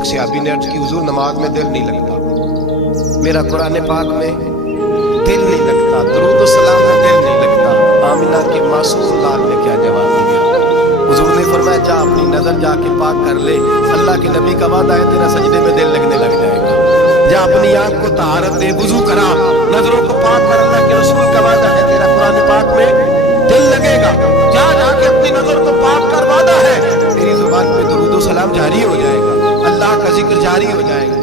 ایک صحابی نے عرض کی حضور نماز میں دل نہیں لگتا، میرا قرآن پاک میں دل نہیں لگتا، درود و سلام میں دل نہیں لگتا۔ آمنہ کے معصوم لال نے کیا جواب دیا؟ حضور نے فرمایا جا اپنی نظر جا کے پاک کر لے، اللہ کے نبی کا وعدہ ہے تیرا سجدے میں دل لگنے لگ جائے گا۔ جا اپنی آنکھ کو طہارت دے، وضو کرا، نظروں کو پاک کر، اللہ کے رسول کا وعدہ ہے تیرا قرآن پاک میں دل لگے گا۔ جا جا کے اپنی نظر کو پاک کر، وعدہ ہے تیری زبان پہ درود و سلام جاری ہو جائے گا، اللہ کا ذکر جاری ہو جائے گا۔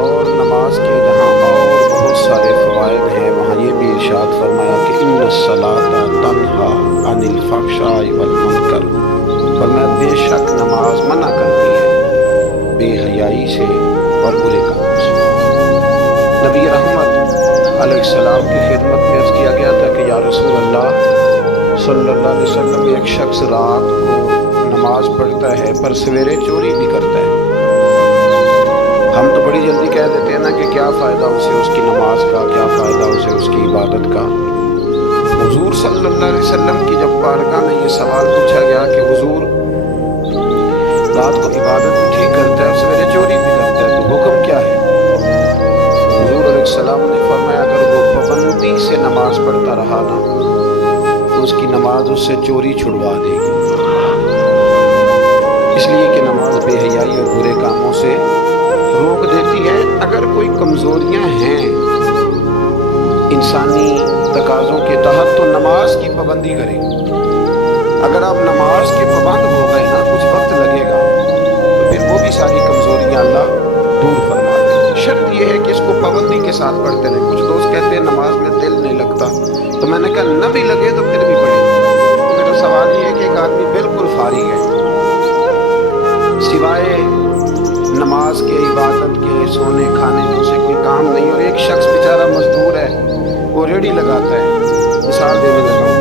اور نماز کے جہاں اور بہت سارے فوائد ہیں وہاں یہ بھی ارشاد فرمایا کہ ان الصلاۃ تنہی عن الفحشاء والمنکر، فرمایا بے شک نماز منع کرتی ہے بے حیائی سے اور برے کاموں سے۔ نبی رحمت علیہ السلام کی خدمت میں عرض کیا گیا تھا کہ یا رسول اللہ صلی اللہ علیہ وسلم، ایک شخص رات کو نماز پڑھتا ہے پر سویرے چوری بھی کرتا ہے۔ ہم تو بڑی جلدی کہہ دیتے ہیں نا کہ کیا فائدہ اسے اس کی نماز کا، کیا فائدہ اسے اس کی عبادت کا۔ حضور صلی اللہ علیہ وسلم کی جب بارگاہ میں یہ سوال پوچھا گیا کہ حضور رات کو عبادت بھی ٹھیک کرتا ہے اور سویرے چوری بھی کرتا ہے، تو حکم کیا ہے؟ حضور علیہ السلام نے فرمایا اگر وہ پابندی سے نماز پڑھتا رہا نا تو اس کی نماز اس سے چوری چھڑوا دے گی، اس لیے کہ نماز بے حیائی اور برے کاموں سے روک دیتی ہے۔ اگر کوئی کمزوریاں ہیں انسانی تقاضوں کے تحت تو نماز کی پابندی کریں۔ اگر آپ نماز کے پابند ہو گئے نا، کچھ وقت لگے گا تو پھر وہ بھی ساری کمزوریاں اللہ دور فرما دیں۔ شرط یہ ہے کہ اس کو پابندی کے ساتھ پڑھتے رہیں۔ کچھ دوست کہتے ہیں نماز میں دل نہیں لگتا، تو میں نے کہا نہ بھی لگے تو پھر بھی پڑھیں۔ تو میرا سوال یہ ہے کہ ایک آدمی بالکل فارغ ہے، سوائے نماز کے، عبادت کے، سونے کھانے کے اسے کوئی کام نہیں، اور ایک شخص بیچارہ مزدور ہے، وہ ریڑھی لگاتا ہے، مثال دینے لگا ہوں،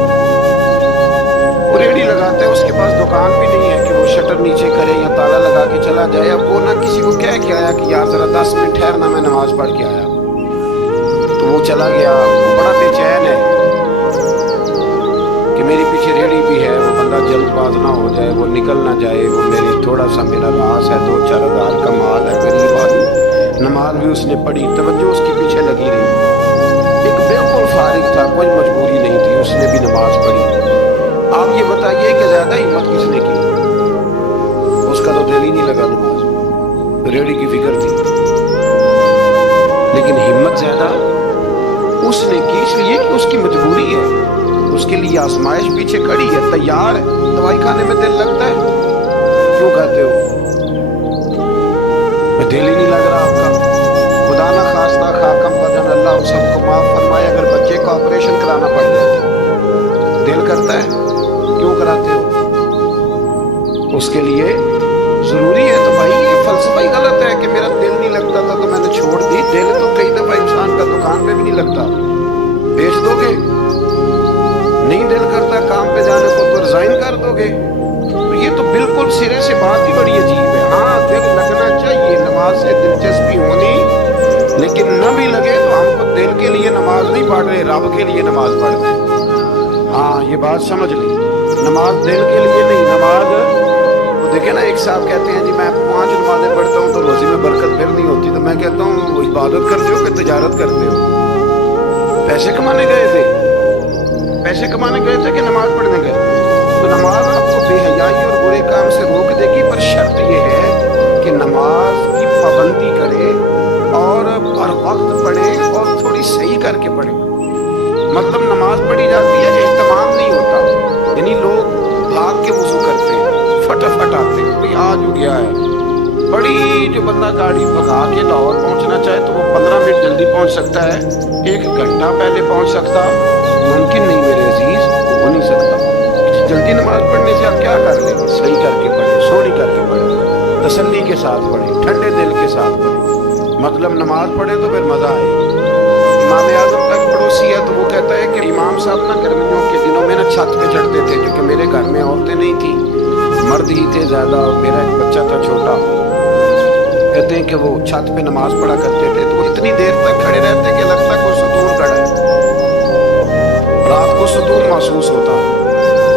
وہ ریڑھی لگاتا ہے، اس کے پاس دکان بھی نہیں ہے کہ وہ شٹر نیچے کرے یا تالا لگا کے چلا جائے۔ اب وہ نہ کسی کو کہہ کے آیا کہ یار ذرا 10 منٹ ٹھہرنا میں نماز پڑھ کے آیا، تو وہ چلا گیا، وہ بڑا بے چین ہے کہ میری پیچھے ریڑھی بھی ہے، وہ بندہ جلد باز نہ ہو جائے، وہ نکل نہ جائے، وہ میرے تھوڑا سا میرا راس ہے، 2-4 ہزار کا مال ہے، غریب آدمی، نماز بھی اس نے پڑھی، توجہ اس کے پیچھے لگی رہی۔ ایک بالکل فارغ تھا، کوئی مجبوری نہیں تھی، اس نے بھی نماز پڑھی۔ آپ یہ بتائیے کہ زیادہ ہمت کس نے کی؟ اس کا تو دل ہی نہیں لگا نماز میں، ریڑھی کی فکر تھی، لیکن ہمت زیادہ اس نے کی، اس لیے کہ اس کی مجبوری ہے، اس کے لیے آزمائش پیچھے کھڑی ہے، تیار ہے۔ دوائی کھانے میں دل لگتا ہے؟ کیوں کہتے ہو میں دل ہی نہیں لگ رہا آپ کا؟ خدا نہ خواستہ خاکم بدن اللہ سب کو معاف فرمائے، اگر بچے کا آپریشن کرانا پڑ جائے تو دل کرتا ہے؟ کیوں کراتے ہو؟ اس کے لیے ضروری ہے۔ تو بھائی یہ فلسفہ ہی غلط ہے کہ میرا دل نہیں لگتا تھا تو میں نے چھوڑ دی۔ دل تو کئی دفعہ انسان کا دکان پہ بھی نہیں لگتا، بیچ دو گے، نہیں دل کرتا کام پہ جانے کو تو ریزائن کر دو گے۔ تو یہ تو بالکل سرے سے بات ہی بڑی عجیب ہے۔ ہاں دل لگنا چاہیے، نماز سے دلچسپی ہونی، لیکن نہ بھی لگے تو ہم کو دل کے لیے نماز نہیں پڑھ رہے، رب کے لیے نماز پڑھ رہے ہیں۔ ہاں یہ بات سمجھ لی، نماز دل کے لیے نہیں، نماز وہ دیکھیں نا، ایک صاحب کہتے ہیں جی میں 5 نمازیں پڑھتا ہوں تو روزی میں برکت پھر نہیں ہوتی، تو میں کہتا ہوں وہ عبادت کرتے ہو کہ تجارت کرتے ہو؟ پیسے کمانے گئے تھے، پیسے کمانے گئے تھے کہ نماز پڑھنے گئے؟ تو نماز آپ کو بے حیائی اور برے کام سے روک دے گی، پر شرط یہ ہے کہ نماز کی پابندی کرے اور ہر وقت پڑھے اور تھوڑی صحیح کر کے پڑھے۔ مطلب نماز پڑھی جاتی ہے، اہتمام نہیں ہوتا، یعنی لوگ بھاگ کے وضو کرتے ہیں، فٹافٹ آتے ہیں، کوئی آج ہو گیا ہے بڑی، جو بندہ گاڑی بھگا کے لاہور پہنچنا چاہے تو وہ 15 منٹ جلدی پہنچ سکتا ہے، 1 گھنٹہ پہلے پہنچ سکتا، ممکن نہیں میرے عزیز، ہو نہیں سکتا۔ جلدی نماز پڑھنے سے آپ کیا کر لیں گے؟ صحیح کر کے پڑھیں، سوڑی کر کے پڑھیں، تسلی کے ساتھ پڑھیں، ٹھنڈے دل کے ساتھ پڑھیں، مطلب نماز پڑھیں تو پھر مزہ آئے۔ امام اعظم کا ایک پڑوسی ہے تو وہ کہتا ہے کہ امام صاحب نا گرمیوں کے دنوں میں نا چھت پہ چڑھتے تھے، کیونکہ میرے گھر میں عورتیں نہیں تھیں، مرد ہی تھے زیادہ، اور میرا ایک بچہ تھا چھوٹا۔ کہتے ہیں کہ وہ چھت پہ نماز پڑھا کرتے تھے تو وہ اتنی دیر تک کھڑے رہتے کہ لگتا کوئی ستون کھڑا ہے، رات کو ستون محسوس ہوتا،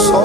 100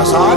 1000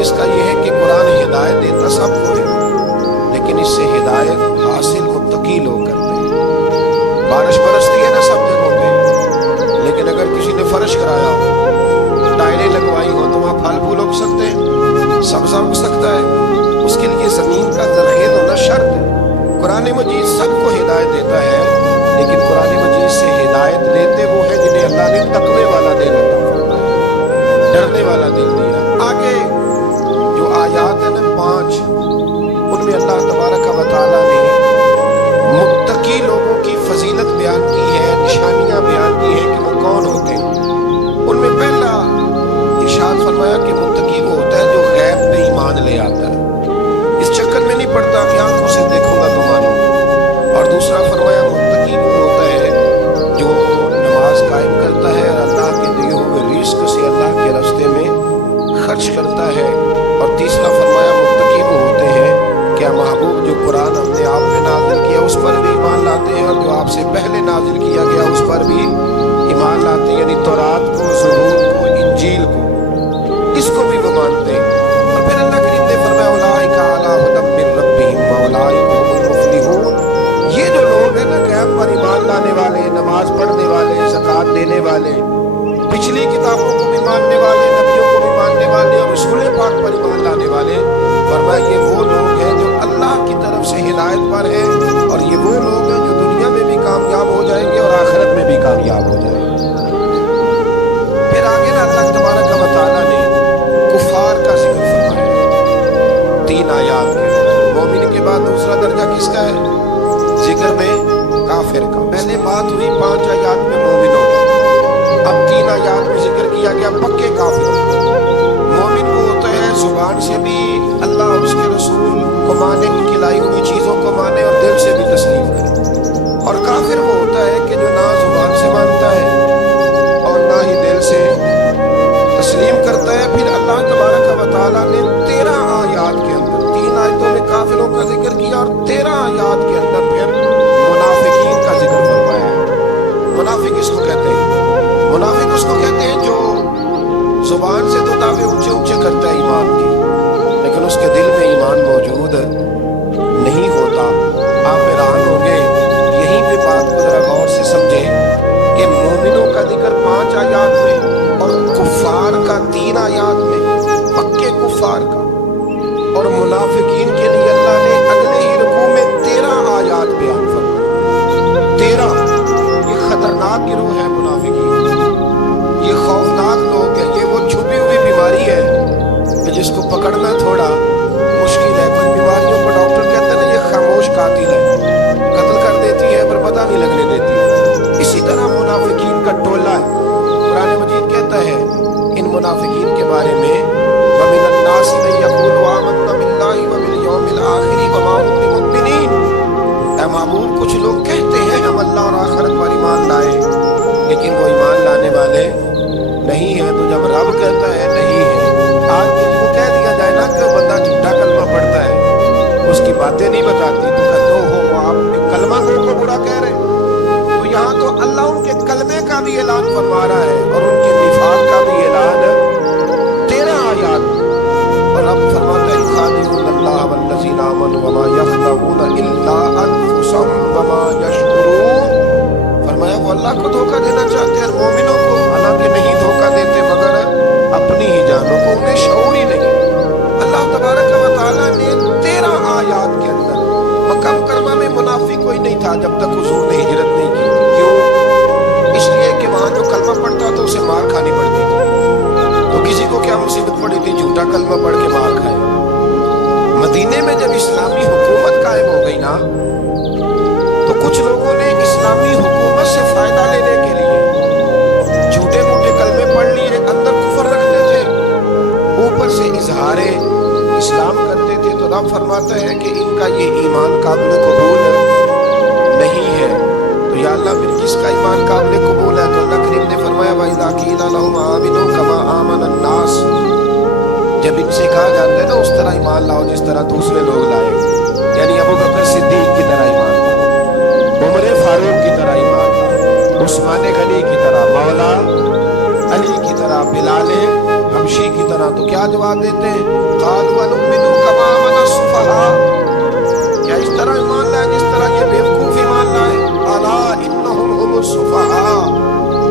اس کا یہ ہے کہ قرآن ہدایت دیتا سب کو ہے، لیکن اس سے ہدایت حاصل متقی لوگ کرتے ہیں۔ بارش برستی ہے نا سب جگہوں پہ، لیکن اگر کسی نے فرش کرایا ہو، ٹائلیں لگوائی ہو، تو وہاں پھل پھول اگ سکتے ہیں، سبزہ اگ سکتا ہے، اس کے لیے زمین کا زرخیز ہونا شرط ہے۔ قرآن مجید سب کو ہدایت دیتا ہے، لیکن قرآن مجید سے ہدایت لیتے وہ ہیں جنہیں اللہ نے تقوی والا دل عطا فرمایا، ڈرنے والا دل دیا۔ آگے جو آیات ہیں نا 5، ان میں اللہ تبارک و تعالیٰ نے متقی لوگوں کی فضیلت بیان کی ہے، نشانیاں بیان کی ہیں کہ وہ کون ہوتے ہیں۔ ان میں پہلا ارشاد فرمایا کہ متقی وہ ہوتا ہے جو غیب پہ ایمان لے آتا ہے، اس چکر میں نہیں پڑتا کہ آنکھوں سے دیکھوں گا تو مانوں۔ اور دوسرا فرمایا متقی وہ ہوتا ہے جو نماز قائم کرتا ہے اور اللہ کے دیے ہوئے رزق سے اللہ کے راستے میں خرچ کرتا ہے۔ اور تیسرا فرمایا متقی وہ ہوتے ہیں کیا محبوب جو قرآن ہم نے آپ پہ نازل کیا اس پر بھی ایمان لاتے ہیں، اور جو آپ سے پہلے نازل کیا گیا اس پر بھی ایمان لاتے ہیں، یعنی تورات کو، زبور کو، انجیل کو، اس کو بھی وہ مانتے ہیں۔ اور پھر اللہ کریم نے فرمایا اولئک علی ھدی من ربہم واولئک ھم المفلحون۔ یہ جو لوگ ہیں نا غیب پر ایمان لانے والے، نماز پڑھنے والے، زکوٰۃ دینے والے، پچھلی کتابوں کو بھی ماننے والے، نبیوں کو بھی ماننے والے اور رسول پاک پر ایمان لانے والے، فرمایا یہ وہ لوگ ہیں جو اللہ کی طرف سے ہدایت پر ہیں، اور یہ وہ لوگ ہیں جو دنیا میں بھی کامیاب ہو جائیں گے اور آخرت میں بھی کامیاب ہو جائیں گے۔ پھر آگے نا اللہ تبارک و تعالیٰ نے کفار کا ذکر فرمایا 3 آیات کے اندر۔ مومن کے بعد دوسرا درجہ کس کا ہے ذکر میں؟ کافر کا۔ پہلے بات ہوئی 5 آیات میں مومنوں کی، اب 3 آیات میں ذکر کیا گیا پکے کافروں کا۔ مومن وہ ہوتا ہے زبان سے بھی اللہ اور اس کے رسول کو مانے، ان کی لائی ہوئی چیزوں کو مانے اور دل سے بھی تسلیم کرے، اور کافر وہ ہوتا ہے کہ جو نہ زبان سے مانتا ہے اور نہ ہی دل سے تسلیم کرتا ہے۔ پھر اللہ تبارک و تعالیٰ نے 13 آیات کے اندر 3 آیتوں میں کافروں کا ذکر کیا اور 13 آیات کے اندر پھر منافقین کا ذکر فرمایا ہے۔ منافق اس کو کہتے ہیں، منافق اس کو کہتے ہیں جو زبان سے تو دعوے اونچے اونچے کرتا ہے ایمان کی، لیکن اس کے دل میں ایمان موجود نہیں ہوتا۔ آپ حیران ہوں گے، یہیں پہ بات کو ذرا غور سے سمجھیں کہ مومنوں کا ذکر 5 آیات میں اور کفار کا 3 آیات میں، پکے کفار کا، اور منافقین کے لیے اللہ نے اگلے ہی رکوع میں 13 آیات بیان فرمائے۔ 13 یہ خطرناک گروہ ہے منافقین، یہ خوفناک لوگ ہیں، یہ وہ چھپی ہوئی بیماری ہے کہ جس کو پکڑنا تھوڑا مشکل ہے۔ کچھ بیماریوں کو ڈاکٹر کہتے ہیں یہ خاموش قاتل ہے، قتل کر دیتی ہے پر پتہ نہیں لگنے دیتی۔ اسی طرح منافقین کا ٹولہ ہے۔ قرآن مجید کہتا ہے ان منافقین کے بارے میں وَمِنَ النَّاسِ مَن يَقُولُ آمَنَّا بِاللَّهِ وَبِالْيَوْمِ الْآخِرِ وَمَا هُم بِمُؤْمِنِينَ۔ اے محبوب کچھ لوگ کہتے ہیں ہم اللہ اور آخرت پر ایمان لائے، لیکن وہ ایمان لانے والے نہیں ہیں۔ تو جب رب کہتا ہے نہیں ہے، آج کسی کو کہہ دیا جائے نا کہ بندہ جھوٹا کلمہ پڑھتا ہے، اس کی باتیں نہیں بتاتی، تو کہتے ہو آپ کلمہ گو کو برا کہہ رہے ہیں۔ تو یہاں تو اللہ ان کے کلمے کا بھی اعلان فرما رہا ہے اور ان کے نفاق کا بھی اعلان 13 آیات میں۔ اور رب فرماتا ہے یخادعون اللہ والذین آمنوا وما یخدعون الا انفسهم وما یشعرون۔ فرمایا وہ اللہ کو دھوکہ دینا چاہتے ہیں مومنوں کو، حالانکہ نہیں دھوکہ دیتے مگر اپنی ہی جانوں کو، انہیں شعور ہی نہیں۔ اللہ تبارک و تعالیٰ نے 13 آیات کے اندر مکہ مکرمہ میں منافق کوئی نہیں تھا جب تک حضور نے ہجرت نہیں کی تھی۔ کیوں؟ اس لیے کہ وہاں جو کلمہ پڑھتا تھا اسے مار کھانی پڑتی تھی۔ تو کسی کو کیا مصیبت پڑی تھی جھوٹا کلمہ پڑھ کے مار کھائے۔ مدینے میں جب اسلامی حکومت قائم ہو گئی نا، تو کچھ لوگوں نے اسلامی حکومت سے فائدہ لینے کے لیے جھوٹے موٹے کلمے پڑھ لیے، اندر کفر رکھتے تھے، اوپر سے اظہار اسلام کرتے تھے۔ تو رب فرماتا ہے کہ ان کا یہ ایمان قابل قبول نہیں ہے۔ تو یا اللہ پھر کس کا ایمان قابل قبول ہے؟ تو اللہ کریم نے فرمایا وَإِذَا قِيلَ لَهُمْ آمِنُوا كَمَا آمَنَ النَّاسُ، جب ان سے کہا جاتا ہے نا اس طرح ایمان لاؤ جس طرح دوسرے لوگ لائے، یعنی ابوبکر صدیق کی طرح ایمان لاؤ، عمر فاروق کی طرح ایمان لاؤ، عثمان غنی کی طرح، مولا علی کی طرح، بلال حبشی کی طرح تو کیا جواب دیتے ہیں؟ قالوا نؤمن کما آمن السفہاء، کیا اس طرح ایمان لائے جس طرح یہ بیوقوف ایمان لائے؟ الا انہم هم السفہاء،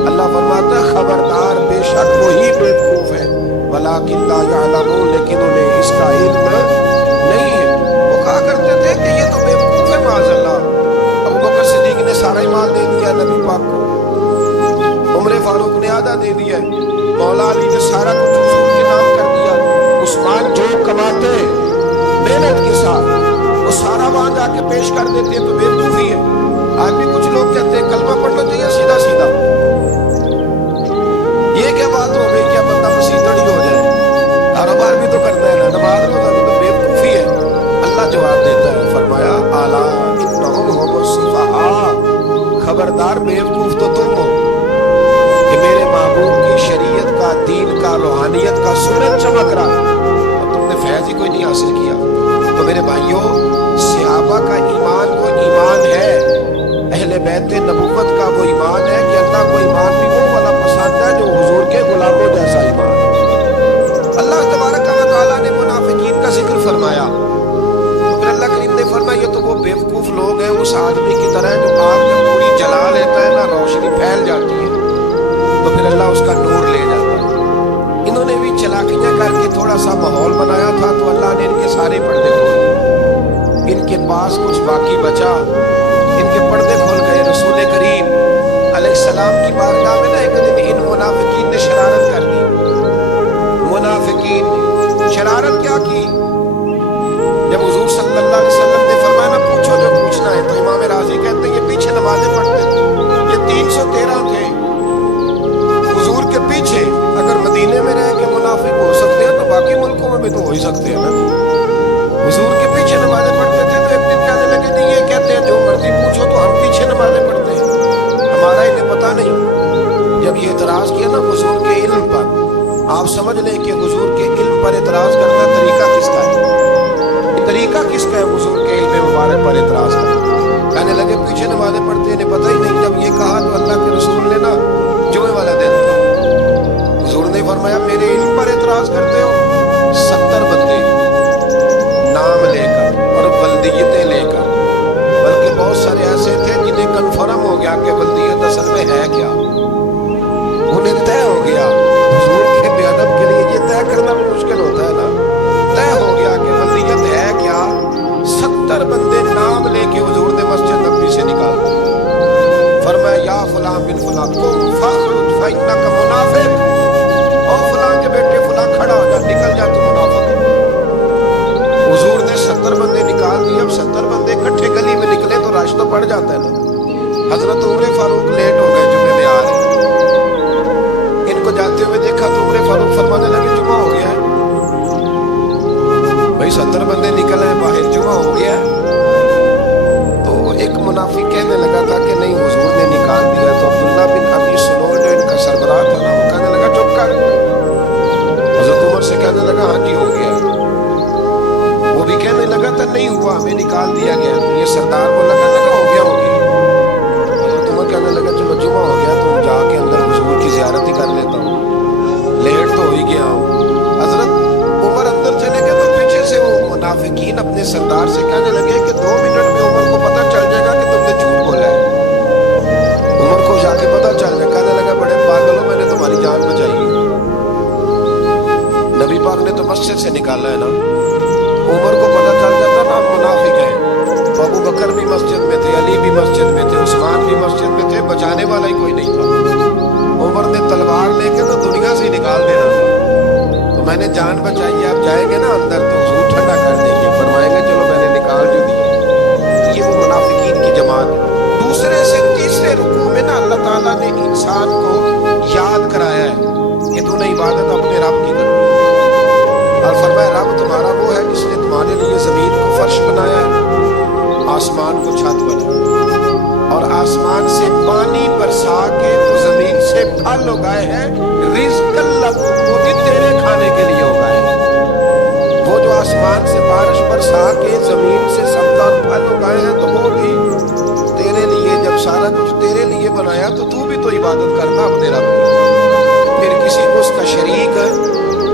اللہ فرماتا ہے خبردار بے شک وہی بیوقوف ہے، ولکن لا یعلمون، لیکن انہیں اس کا علم نہیں ہے۔ وہ کہا کرتے تھے کہ یہ تو بیوقوف ہے، معاذ اللہ۔ ابو بکر صدیق نے سارا ایمان دے دیا نبی پاک کو، عمر فاروق نے آدھا دے دیا، مولا علی نے سارا کچھ حضور کے نام کر دیا، عثمان جو کماتے محنت کے ساتھ وہ سارا وہاں جا کے پیش کر دیتے ہیں، تو بیوقوفی ہے۔ آج بھی کچھ لوگ کہتے ہیں کلمہ پڑھنا چاہیے سیدھا سیدھا، یہ کیا بات ہو گئی، کیا بندہ مسیحی ہو جائے؟ کاروبار بھی تو کرنا ہے نا، نماز روزہ بھی تو بیوقوفی ہے۔ اللہ جواب دیتا ہے، فرمایا الا انہم هم السفہاء، خبردار بیوقوف تو تم ہو کہ میرے محبوب کی شریعت کا، دین کا، روحانیت کا سورج چمک رہا اور تم نے فیض ہی کوئی نہیں حاصل کیا۔ تو میرے بھائیوں، صحابہ کا ایمان وہ ایمان ہے، اہل بیت نبوت کا وہ ایمان ہے کہ اللہ کو ایمان بھی وہ والا پسند ہے جو حضور کے غلاموں جیسا ایمان ہے۔ اللہ تبارک و تعالیٰ نے منافقین کا ذکر فرمایا، پھر اللہ کریم نے فرمایا یہ تو وہ بیوقوف لوگ ہیں اس آدمی کی طرح جو آگ جب پوری جلا لیتا ہے نا، روشنی پھیل جاتی ہے تو پھر اللہ اس کا نور لے جاتا ہے۔ انہوں نے بھی چلاکیاں کر کے تھوڑا سا ماحول بنایا تھا تو اللہ نے ان کے سارے پردے کھولے، ان کے پاس کچھ باقی بچا، ان کے پردے کھول گئے۔ رسول کریم علیہ السلام کی بارگاہ میں نا ایک دن ان منافقین نے شرارت کر دی۔ منافقین نے شرارت کیا کی؟ جب حضور صلی اللہ علیہ وسلم نے فرمایا نا پوچھو جو پوچھنا ہے، تو امام راضی کہتے ہیں یہ پیچھے نمازیں پڑھتے تھے، یہ 313 تھے حضور کے پیچھے۔ اگر مدینے میں رہ کے منافق ہو سکتے ہیں تو باقی ملکوں میں بھی تو ہو ہی سکتے ہیں نا۔ حضور کے پیچھے نمازیں پڑھتے تھے تو ایک دن کہنے لگے نہیں، یہ کہتے ہیں جو مرضی پوچھو تو ہم پیچھے نمازیں پڑھتے ہیں، ہمارا انہیں پتہ نہیں۔ جب یہ اعتراض کیا نا حضور کے علم پر، آپ سمجھ لیں کہ حضور کے علم پر اعتراض کرنا طریقہ کس کا ہے؟ طریقہ کس کا ہے حضور کے علم مبارک پر اعتراض کرنا؟ کہنے لگے پیچھے نمازیں پڑھتے ہیں، انہیں پتہ ہی نہیں۔ جب یہ کہا تو اللہ کے رسول نے نا جمعے والا دن تھا، حضور نے فرمایا میرے علم پر اعتراض کرتے ہو؟ 70 بندے نام لے کر اور بلدیتیں لے کر، بلکہ بہت سارے ایسے تھے جنہیں کنفرم ہو گیا کہ بلدیت اصل میں ہے کیا، انہیں طے ہو گیا۔ حضور کے بے ادب کے لیے یہ طے کرنا بھی مشکل ہوتا ہے نا، طے ہو گیا کہ بلدیت ہے کیا۔ 70 بندے نام لے کے حضور نے مسجد نبوی سے نکال دیا، فرمایا یا فلاں بن فلاں قم فاخرج فإنک منافق، او فلاں کے بیٹے فلاں کھڑا ہو جا، نکل جا تو منافق۔ حضور نے 70 بندے نکال دیے۔ اب 70 بندے اکٹھے گلی میں نکلے تو رش تو پڑ جاتا ہے نا۔ حضرت عمر فاروق لیٹ ہو گئے، جمعے میں آ رہے، ان کو جاتے ہوئے دیکھا تو عمر فاروق فرمانے لگے جمعہ ہو گیا ہے بھائی، 70 بندے نکل ہیں باہر، جمعہ ہو گیا ہے۔ تو ایک منافق کہنے لگا تھا کہ نہیں حضور نے نکال دیا، تو عبداللہ بن ابی سلول جو ان کا سربراہ تھا نا، وہ کہنے لگا چپ کر۔ حضرت عمر سے کہنے لگا ہاں جی ہو گیا۔ وہ بھی کہنے لگا تھا نہیں ہوا، ہمیں نکال دیا گیا۔ تو یہ سردار بولا کہنے لگا ہو گیا ہو گیا۔ حضرت عمر کہنے لگا چلو جمعہ ہو گیا تو جا کے اندر حضور کی زیارت ہی کر لیتا ہوں، لیٹ تو ہو ہی گیا ہوں۔ حضرت عمر اندر چلے گئے تو پیچھے سے وہ منافقین اپنے سردار سے کہنے لگے کہ 2 منٹ میں عمر کو پتہ چل جائے گا کہ تم نے جھوٹ بولا ہے۔ عمر کو جا کے پتہ چل جائے، کہنے لگا بڑے پاگل ہو، میں نے تمہاری جان بچائی ہے، نبی پاک نے تو مسجد سے نکالا ہے نا۔ عمر کو پتہ چل جاتا نا منافق ہے، تو ابو بکر بھی مسجد میں تھے، علی بھی مسجد میں تھے، عثمان بھی مسجد میں تھے، بچانے والا ہی کوئی نہیں تھا۔ عمر نے تلوار لے کے تو دنیا سے ہی نکال دینا تھا، تو میں نے جان بچائی ہے، آپ جائیں گے نا اندر تو حضور ٹھنڈا کر دیں گے، فرمائیں گے چلو میں نے نکال جو دی۔ یہ وہ منافقین کی جماعت ہے۔ دوسرے سے تیسرے رکوع میں نا اللہ تعالیٰ نے انسان کو یاد کرایا ہے کہ تو نے عبادت اپنے رب کی کرو، اور فرمایا رب تمہارا وہ ہے جس نے تمہارے لیے زمین کو فرش بنایا ہے، آسمان کو چھت بنایا، اور آسمان سے پانی برسا کے تو زمین سے پھل اگائے ہیں، رزق لکم، وہ بھی تیرے کھانے کے لیے اگائے ہیں۔ وہ جو آسمان سے بارش برسا کے زمین سے سبزہ اور پھل اگائے ہیں تو وہ بھی تیرے لیے۔ جب سارا کچھ تیرے لیے بنایا تو بھی تو عبادت کرنا اپنے رب کی، پھر کسی کو اس کا شریک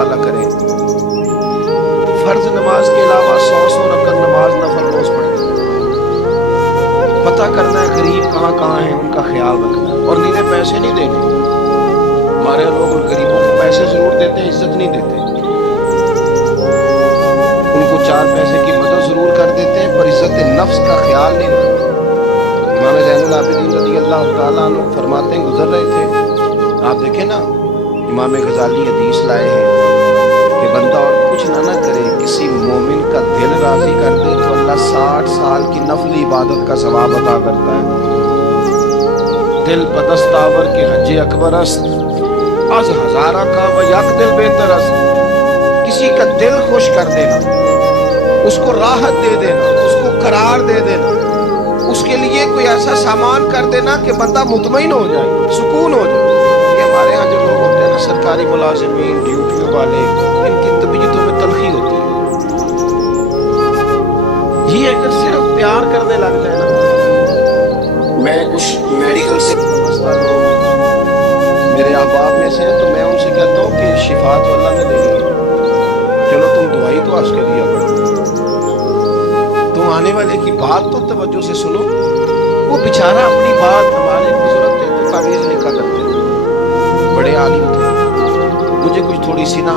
مطالعہ کریں. فرض نماز کے علاوہ 100 رکعت نماز نفل روز پڑھیں. پتہ کرنا ہے غریب کہاں کہاں ہیں، ان کا خیال رکھنا ہے. اور نیرے پیسے نہیں دینے. ہمارے لوگ غریبوں کو پیسے ضرور دیتے ہیں، عزت نہیں دیتے. ان کو 4 پیسے کی مدد ضرور کر دیتے ہیں، پر عزت نفس کا خیال نہیں رکھتے. امام زین العابدین رضی اللہ تعالیٰ عنہ فرماتے ہیں، گزر رہے تھے، آپ دیکھیں نا، امام غزالی حدیث لائے ہیں کہ بندہ اور کچھ نہ کرے، کسی مومن کا دل راضی کر دے تو اللہ 60 سال کی نفلی عبادت کا ثواب عطا کرتا ہے. دل بدستاور کے حج اکبر است، از ہزارہ کا و یک دل بہتر است. کسی کا دل خوش کر دینا، اس کو راحت دے دینا، اس کو قرار دے دینا، اس کے لیے کوئی ایسا سامان کر دینا کہ بندہ مطمئن ہو جائے، سکون ہو جائے. یہ ہمارے ہاں جو لوگ ہوتے ہیں نا، سرکاری ملازمین، ڈیوٹیوں والے، ان کی طبیعتوں میں تلخی ہوتی ہے. یہ اگر صرف پیار کرنے لگ جائے نا، میں کچھ میڈیکل سے مسئلہ لوگ میرے احباب میں سے ہیں تو میں ان سے کہتا ہوں کہ شفا تو اللہ نے دینی ہے، چلو تم دعائی تو آج کے دیا کرو، تم آنے والے کی بات تو توجہ سے سنو. وہ بیچارہ اپنی بات ہمارے بزرگ تھے تو تعویذ لکھا کرتے تھے، بڑے عالم تھے. مجھے کچھ تھوڑی سی نا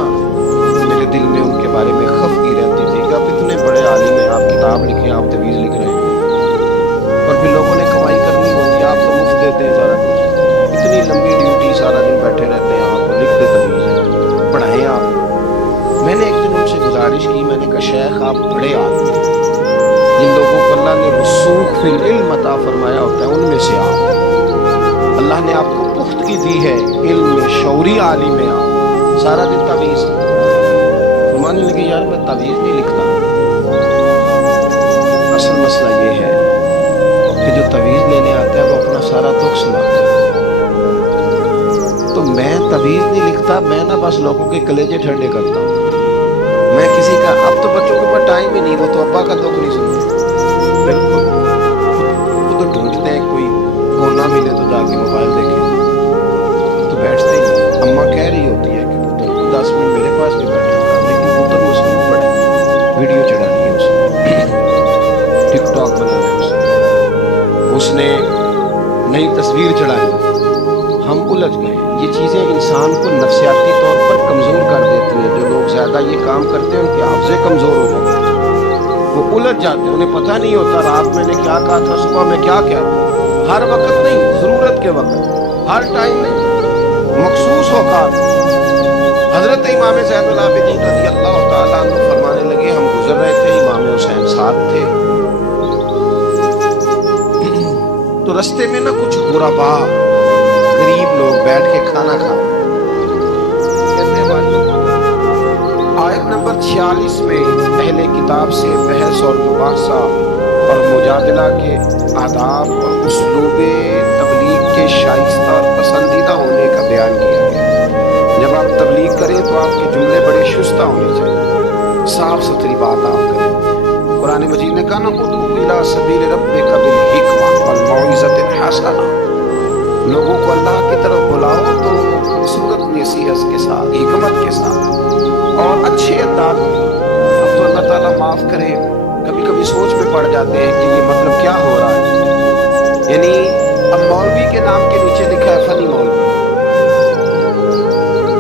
میرے دل میں ان کے بارے میں خفگی رہتی تھی کہ آپ اتنے بڑے عالم ہیں، آپ کتاب لکھیں، آپ تعویذ لکھ رہے ہیں، اور پھر لوگوں نے کمائی کرنی ہوتی ہے، آپ تو مفت دیتے ہیں سارا کچھ. اتنی لمبی ڈیوٹی، سارا دن بیٹھے رہتے ہیں، آپ لکھتے تعویذ ہیں، پڑھائیں آپ. میں نے ایک دن ان سے گزارش کی، میں نے کہا شیخ آپ بڑے عالم ہیں، جن لوگوں کو اللہ نے رسوخ فی العلم عطا فرمایا ہوتا ہے ان میں سے آپ، اللہ نے آپ کو پختگی دی ہے علم میں، شعوری عالم ہے آپ، سارا دن تعویذ. فرمانے لگے یار میں تعویذ نہیں لکھتا. اصل مسئلہ یہ ہے کہ جو تعویذ لینے آتا ہے وہ اپنا سارا دکھ سناتا ہے. تو میں تعویذ نہیں لکھتا، میں نا بس لوگوں کے کلیجے ٹھنڈے کرتا ہوں. میں کسی کا، اب تو بچوں کے پاس ٹائم ہی نہیں، وہ تو ابا کا دکھ نہیں سنتے. بالکل وہ تو ڈھونڈتے ہیں کوئی کونا ملے تو جا کے موبائل دیکھیں، تو بیٹھتے ہی اماں کہہ رہی ہوتی ہے کہ پتر کو 10 منٹ میرے پاس بھی بیٹھا تھا، لیکن پتر مصروف پڑے، ویڈیو چڑھانی ہے اس نے، ٹک ٹاک بنانا ہے اس نے نئی تصویر چڑھانی. ہم الجھ گئے. یہ چیزیں انسان کو نفسیاتی طور پر کمزور کر دیتی ہیں. جو لوگ زیادہ یہ کام کرتے ہیں ان کے حافظے کمزور ہو جاتے ہیں، وہ الجھ جاتے ہیں، انہیں پتہ نہیں ہوتا رات میں نے کیا کہا تھا، صبح میں کیا کہا تھا. ہر وقت نہیں، ضرورت کے وقت، ہر ٹائم نہیں، مخصوص اوقات. حضرت امام زین العابدین رضی اللہ تعالیٰ عنہ فرمانے لگے، ہم گزر رہے تھے، امام حسین ساتھ تھے، تو رستے میں نا کچھ غربا غریب لوگ بیٹھ کے کھانا کھا رہے. کہتے ہیں آیت نمبر 46 میں اہل کتاب سے بحث اور مباحثہ اور مجادلہ کے آداب اور اسلوب تبلیغ کے شائستہ اور پسندیدہ ہونے کا بیان کیا گیا. جب آپ تبلیغ کریں تو آپ کے جملے بڑے شستہ ہونے چاہیے، صاف ستھری بات آپ کریں. قرآن مجید نے کہا نا ادعو الی سبیل ربک بالحکمہ والموعظۃ الحسنہ، لوگوں کو اللہ کی طرف بلاؤ تو خوبصورت نصیحت کے ساتھ، حکمت کے ساتھ اور اچھے انداز میں. اب تو اللہ تعالیٰ معاف کرے، کبھی کبھی سوچ میں پڑ جاتے ہیں کہ یہ مطلب کیا ہو رہا ہے. یعنی اب مولوی کے نام کے نیچے لکھا ہے فنی مولوی،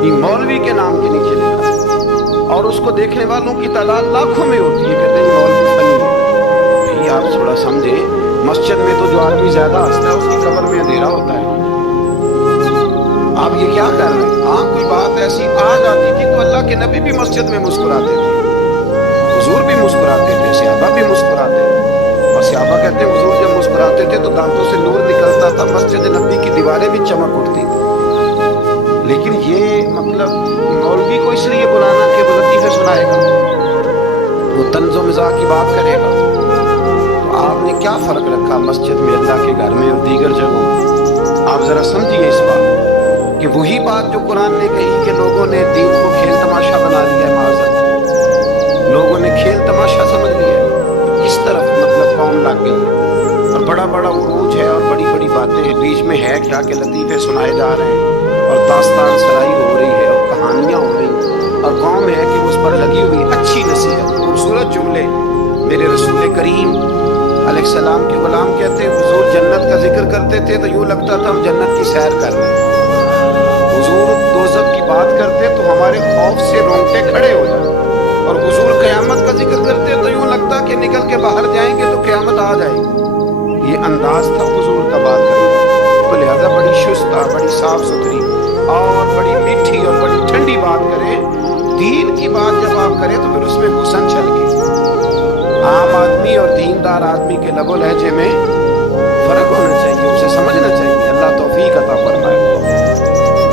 یہ مولوی کے نام کے نیچے لکھا ہے، اور اس کو دیکھنے والوں کی تعداد لاکھوں میں ہوتی ہے. کہتے ہیں مولوی فنی ہے. نہیں، آپ تھوڑا سمجھیں، مسجد میں تو جو آدمی زیادہ ہنستا ہے اس کی قبر میں اندھیرا ہوتا ہے. آپ یہ کیا کر رہے ہیں؟ ہاں کوئی بات ایسی آ جاتی تھی تو اللہ کے نبی بھی مسجد میں مسکراتے تھے، حضور بھی مسکراتے تھے، صحابہ بھی مسکراتے تھے. اور صحابہ کہتے ہیں حضور جب مسکراتے تھے تو دانتوں سے نور نکلتا تھا، مسجد نبی کی دیواریں بھی چمک اٹھتی تھی. لیکن یہ مطلب مولوی کو اس لیے بلانا کہ وہ لطیفے سنائے گا، وہ طنز و مزاح کی بات کرے گا. تو آپ نے کیا فرق رکھا مسجد میں، اللہ کے گھر میں اور دیگر جگہوں؟ آپ ذرا سمجھیے اس بات کہ وہی بات جو قرآن نے کہی کہ لوگوں نے دین کو کھیل تماشا بنا لیا ہے، معذرت لوگوں نے کھیل تماشا سمجھ لیا ہے، کس طرف مطلب قوم لگ گئی ہے، اور بڑا بڑا عروج ہے اور بڑی بڑی باتیں ہیں. بیچ میں ہے کیا کہ لطیفے سنائے جا رہے ہیں اور داستان سرائی ہو رہی ہے اور کہانیاں ہو رہی ہیں. اور قوم ہے کہ اس پر لگی ہوئی اچھی نصیحت، خوبصورت جملے میرے رسول کریم علیہ السلام کے غلام کہتے ہیں حضور جنت کا ذکر کرتے تھے تو یوں لگتا تھا ہم جنت کی سیر کر رہے ہیں، حضور دوزخ کی بات کرتے تو ہمارے خوف سے رونگٹے کھڑے ہو جائیں، اور حضور قیامت کا ذکر کرتے تو یوں لگتا کہ نکل کے باہر جائیں گے تو قیامت آ جائے گی۔ یہ انداز تھا حضور کا بات کرنے، تو لہذا بڑی شستہ، بڑی صاف ستھری اور بڑی میٹھی اور بڑی ٹھنڈی بات کریں۔ دین کی بات جب آپ کریں تو پھر اس میں گھسن چھلکے، عام آدمی اور دیندار آدمی کے لب و لہجے میں فرق ہونا چاہیے، اسے سمجھنا چاہیے۔ اللہ توفیق عطا فرمائے۔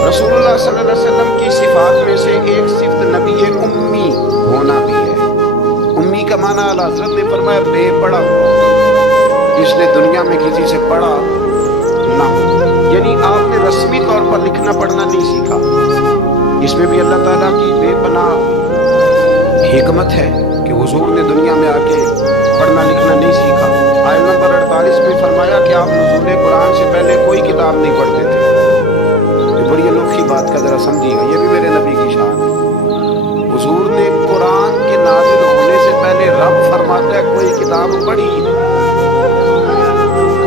رسول اللہ صلی اللہ علیہ وسلم کی صفات میں سے ایک صفت نبی امی ہونا بھی ہے۔ امی کا معنی اعلیٰ حضرت نے فرمایا بے پڑھا ہوا، جس نے دنیا میں کسی سے پڑھا نہ ہو، یعنی آپ نے رسمی طور پر لکھنا پڑھنا نہیں سیکھا۔ اس میں بھی اللہ تعالیٰ کی بے پناہ حکمت ہے کہ حضور نے دنیا میں آ کے پڑھنا لکھنا نہیں سیکھا۔ آیت نمبر 48 میں فرمایا کہ آپ نزول قرآن سے پہلے کوئی کتاب نہیں پڑھتے تھے۔ یہ بڑی انوکھی بات کا ذرا سمجھیے گا، یہ بھی میرے نبی کی شان ہے۔ حضور نے قرآن کے نازل ہونے سے پہلے رب فرماتا ہے کوئی کتاب پڑھی ہی نہیں،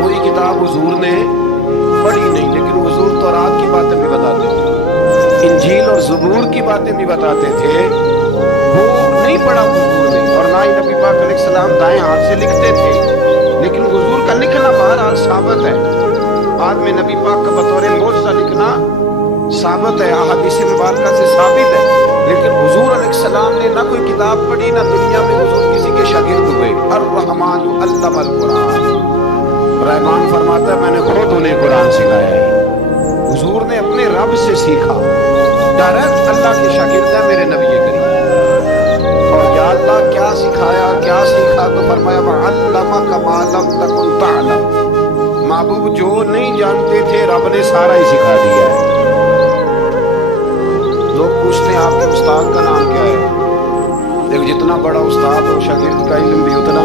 کوئی کتاب حضور نے پڑھی نہیں، لیکن حضور تورات کی باتیں بھی بتاتے تھے، انجیل اور زبور کی باتیں بھی بتاتے تھے، وہ نہیں پڑھا حضور نے، اور نہ ہی نبی پاک علیہ السلام دائیں ہاتھ سے لکھتے تھے، لیکن حضور کا لکھنا بہرحال ثابت ہے۔ بعد میں نبی پاک کا بطور معجزہ لکھنا ثابت ہے، احادیث مبارکہ سے ثابت ہے، لیکن حضور علیہ السلام نے نہ کوئی کتاب پڑھی، نہ دنیا میں حضور کسی کے شاگرد ہوئے۔ الرحمن علم القرآن، رحمان فرماتا ہے میں نے خود انہیں قرآن سکھایا ہے۔ حضور نے اپنے رب سے سیکھا، ڈائریکٹ اللہ کے شاگرد ہیں میرے نبی کریم۔ اور یا اللہ کیا سکھایا، کیا سیکھا، تو فرمایا وَعَلَّمَكَ مَا لَمْ تَكُنْ تَعْلَمْ، محبوب جو نہیں جانتے تھے رب نے سارا ہی سکھا دیا ہے۔ لوگ پوچھتے ہیں آپ کے استاد کا نام کیا ہے؟ دیکھ جتنا بڑا استاد ہو شاگرد کا علم بھی اتنا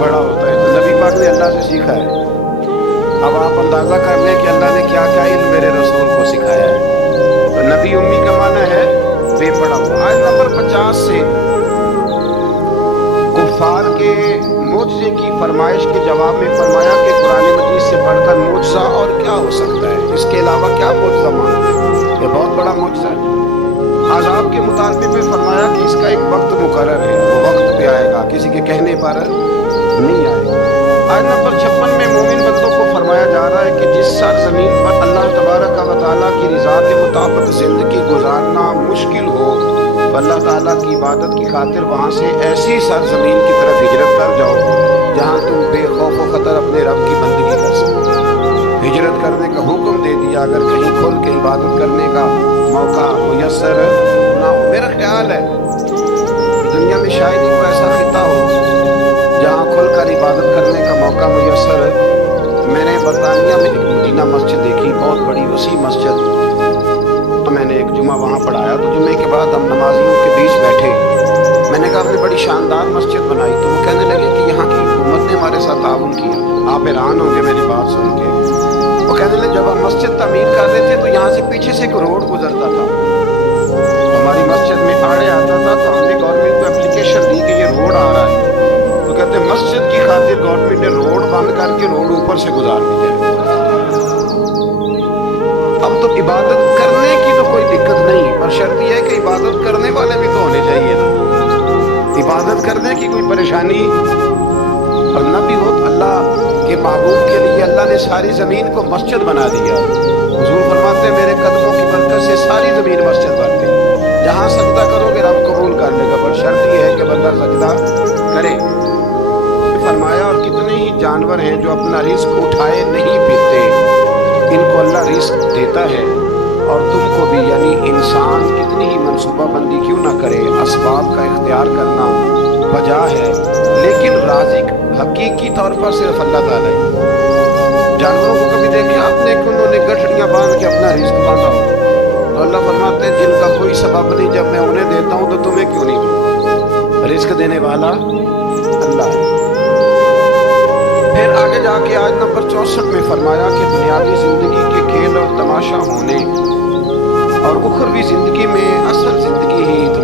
بڑا ہوتا ہے، تو نبی پاک نے اللہ سے سیکھا ہے۔ اب آپ اندازہ کر لیں کہ اللہ نے کیا کیا علم میرے رسول کو سکھایا ہے۔ تو نبی امی کا معنی ہے بے پڑھا ہوا۔ آیت نمبر 50 سے کفار کے معجزے کی فرمائش کے جواب میں فرمایا کہ قرآن مجید سے بڑھ کر معجزہ اور کیا ہو سکتا ہے، اس کے علاوہ کیا معجزہ مانتے ہیں، یہ بہت بڑا معجزہ ہے۔ عذاب کے مطالبے میں فرمایا کہ اس کا ایک وقت مقرر ہے، وہ وقت پہ آئے گا، کسی کے کہنے پر نہیں آئے گا۔ آیت نمبر 56 میں مومن بندوں کو فرمایا جا رہا ہے کہ جس سرزمین پر اللہ تبارک و تعالیٰ کی رضا کے مطابق زندگی گزارنا مشکل ہو تو اللہ تعالیٰ کی عبادت کی خاطر وہاں سے ایسی سرزمین کی طرف ہجرت کر جاؤ جہاں تم بے خوف و خطر اپنے رب کی بندگی کر سکو۔ ہجرت کرنے کا حکم دے دیا اگر کہیں کھل کے عبادت کرنے کا موقع میسر نہ ہو۔ میرا خیال ہے دنیا میں شاید ہی کوئی ایسا خطہ ہو جہاں کھل کر عبادت کرنے کا موقع میسر۔ میں نے برطانیہ میں ایک مدینہ مسجد دیکھی، بہت بڑی وسیع مسجد، تو میں نے ایک جمعہ وہاں پڑھایا، تو جمعے کے بعد ہم نمازیوں کے بیچ بیٹھے، میں نے کہا آپ نے بڑی شاندار مسجد بنائی، تو وہ کہنے لگے کہ یہاں کی حکومت نے ہمارے ساتھ تعاون کیا۔ آپ حیران ہوں گے میری بات سن کے۔ وہ کہنے لگے جب ہم مسجد تعمیر کر رہے تھے تو یہاں سے پیچھے سے ایک روڈ گزرتا تھا، ہماری مسجد میں آڑے آتا تھا، تو ہم نے گورنمنٹ کو اپلیکیشن دی کہ یہ روڈ آ رہا ہے، تو کہتے ہیں مسجد کی خاطر گورنمنٹ نے روڈ بند کر کے روڈ اوپر سے گزار دی ہے۔ اب تو عبادت کرنے کی تو کوئی دقت نہیں، پر شرط یہ ہے کہ عبادت کرنے والے بھی تو ہونے چاہیے نا۔ عبادت کرنے کی کوئی پریشانی اور نہ بھی ہو، اللہ کے محبوب کے لیے اللہ نے ساری زمین کو مسجد بنا دیا۔ حضور فرماتے ہیں میرے قدموں کی برکت سے ساری زمین مسجد بن گئی، جہاں سجدہ کرو گے رب قبول کر لے گا، پر شرط یہ ہے کہ بندہ سجدہ کرے۔ فرمایا اور کتنے ہی جانور ہیں جو اپنا رزق اٹھائے نہیں پھرتے، ان کو اللہ رزق دیتا ہے، اور تم کو بھی، یعنی انسان کتنی ہی منصوبہ بندی کیوں نہ کرے، اسباب کا اختیار کرنا بجا ہے، لیکن رازق حقیقی طور پر صرف اللہ تعالیٰ ہے۔ جانوروں کو کبھی دیکھیں آپ نے کہ انہوں نے گٹھڑیاں باندھ کے اپنا رزق باندھا ہو، تو اللہ فرماتے ہیں جن کا کوئی سبب نہیں، جب میں انہیں دیتا ہوں تو تمہیں کیوں نہیں دوں؟ رزق دینے والا اللہ ہے۔ پھر آگے جا کے آیت نمبر 64 میں فرمایا کہ دنیاوی زندگی کے کھیل اور تماشا ہونے اور اخروی زندگی میں اصل زندگی ہی